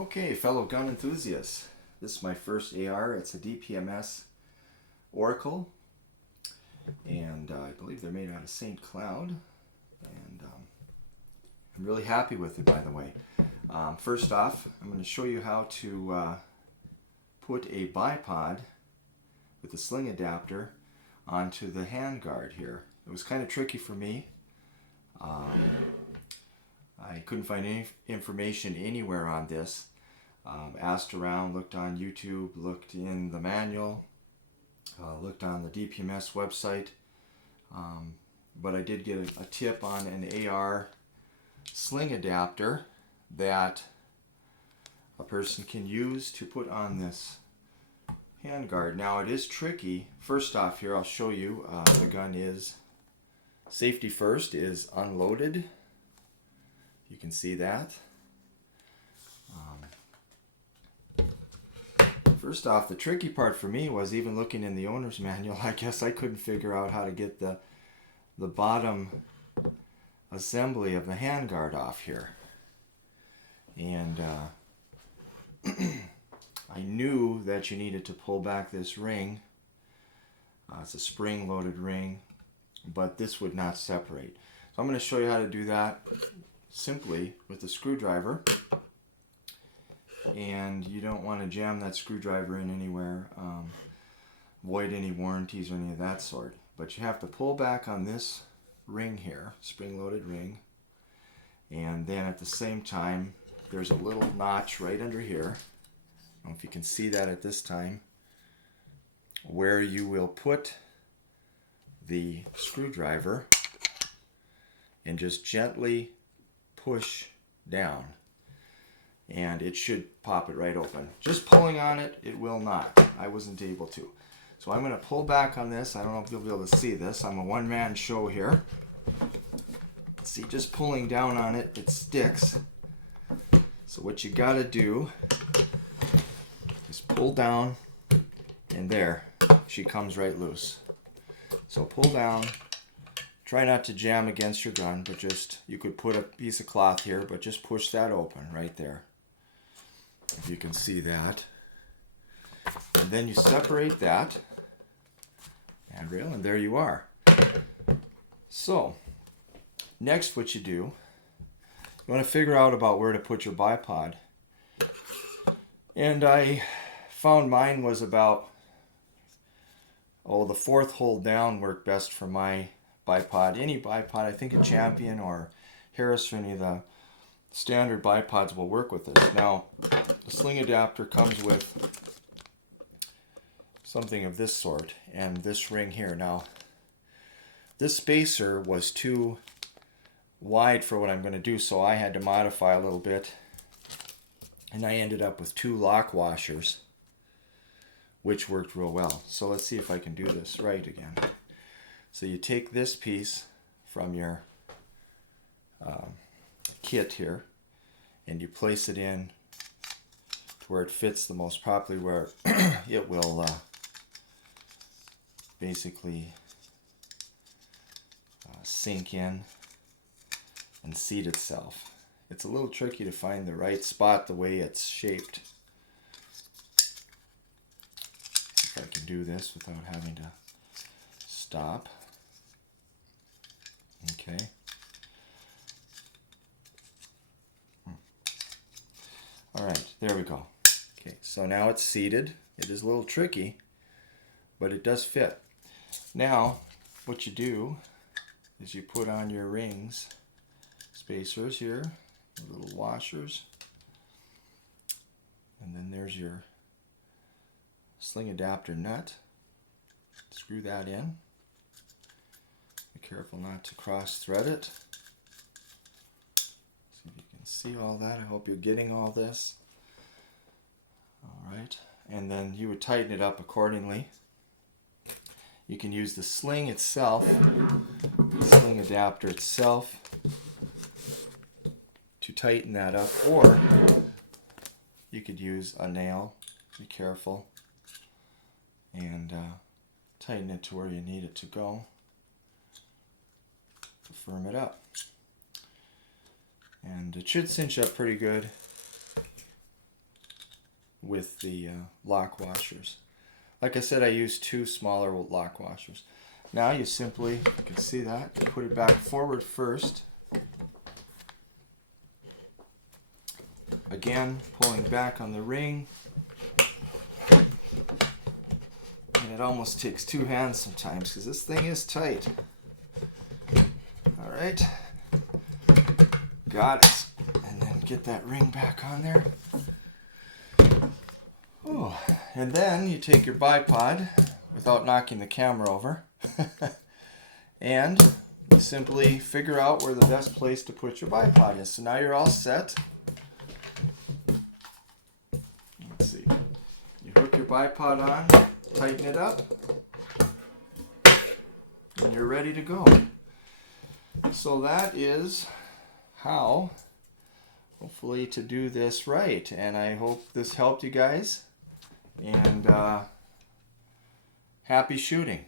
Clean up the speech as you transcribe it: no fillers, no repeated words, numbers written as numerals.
Okay, fellow gun enthusiasts, this is my first AR. It's a DPMS Oracle, and I believe they're made out of St. Cloud, and I'm really happy with it, by the way. First off, I'm going to show you how to put a bipod with a sling adapter onto the handguard here. It was kind of tricky for me. I couldn't find any information anywhere on this. Asked around, looked on YouTube, looked in the manual, looked on the DPMS website, but I did get a tip on an AR sling adapter that a person can use to put on this handguard. Now it is tricky. First off here, I'll show you the gun is, safety first, is unloaded. You can see that. First off, the tricky part for me was even looking in the owner's manual. I guess I couldn't figure out how to get the bottom assembly of the handguard off here. And I knew that you needed to pull back this ring. It's a spring-loaded ring, but this would not separate. So I'm going to show you how to do that simply with a screwdriver. And you don't want to jam that screwdriver in anywhere, void any warranties or any of that sort. But you have to pull back on this ring here, spring-loaded ring, and then at the same time there's a little notch right under here. I don't know if you can see that at this time, where you will put the screwdriver and just gently push down, and it should pop it right open. Just pulling on it, it will not. I wasn't able to. So I'm going to pull back on this. I don't know if you'll be able to see this. I'm a one-man show here. See, just pulling down on it, it sticks. So what you got to do is pull down, and there, she comes right loose. So pull down. Try not to jam against your gun, but just, you could put a piece of cloth here, but just push that open right there. If you can see that. And then you separate that handrail, and there you are. So, next what you do, you want to figure out about where to put your bipod. And I found mine was about, the fourth hole down worked best for my bipod. Any bipod, I think a Champion or Harris or any of the standard bipods will work with this. Now, the sling adapter comes with something of this sort and this ring here. Now, this spacer was too wide for what I'm going to do, so I had to modify a little bit, and I ended up with 2 lock washers, which worked real well. So let's see if I can do this right again. So you take this piece from your kit here, and you place it in to where it fits the most properly, where it will basically sink in and seat itself. It's a little tricky to find the right spot the way it's shaped. If I can do this without having to stop. Okay. All right, there we go. Okay, so now it's seated. It is a little tricky, but it does fit. Now, what you do is you put on your rings, spacers here, little washers, and then there's your sling adapter nut. Screw that in. Be careful not to cross thread it. See if you can see all that. I hope you're getting all this. Alright, and then you would tighten it up accordingly. You can use the sling itself, the sling adapter itself, to tighten that up, or you could use a nail. Be careful, and tighten it to where you need it to go to firm it up. And it should cinch up pretty good. with the lock washers. Like I said, I used 2 smaller lock washers. Now you simply, you can see that, you put it back forward first. Again, pulling back on the ring. And it almost takes 2 hands sometimes because this thing is tight. All right, got it. And then get that ring back on there. Oh, and then you take your bipod without knocking the camera over and you simply figure out where the best place to put your bipod is. So now you're all set. Let's see. You hook your bipod on, tighten it up, and you're ready to go. So that is how, hopefully, to do this right. And I hope this helped you guys. And happy shooting.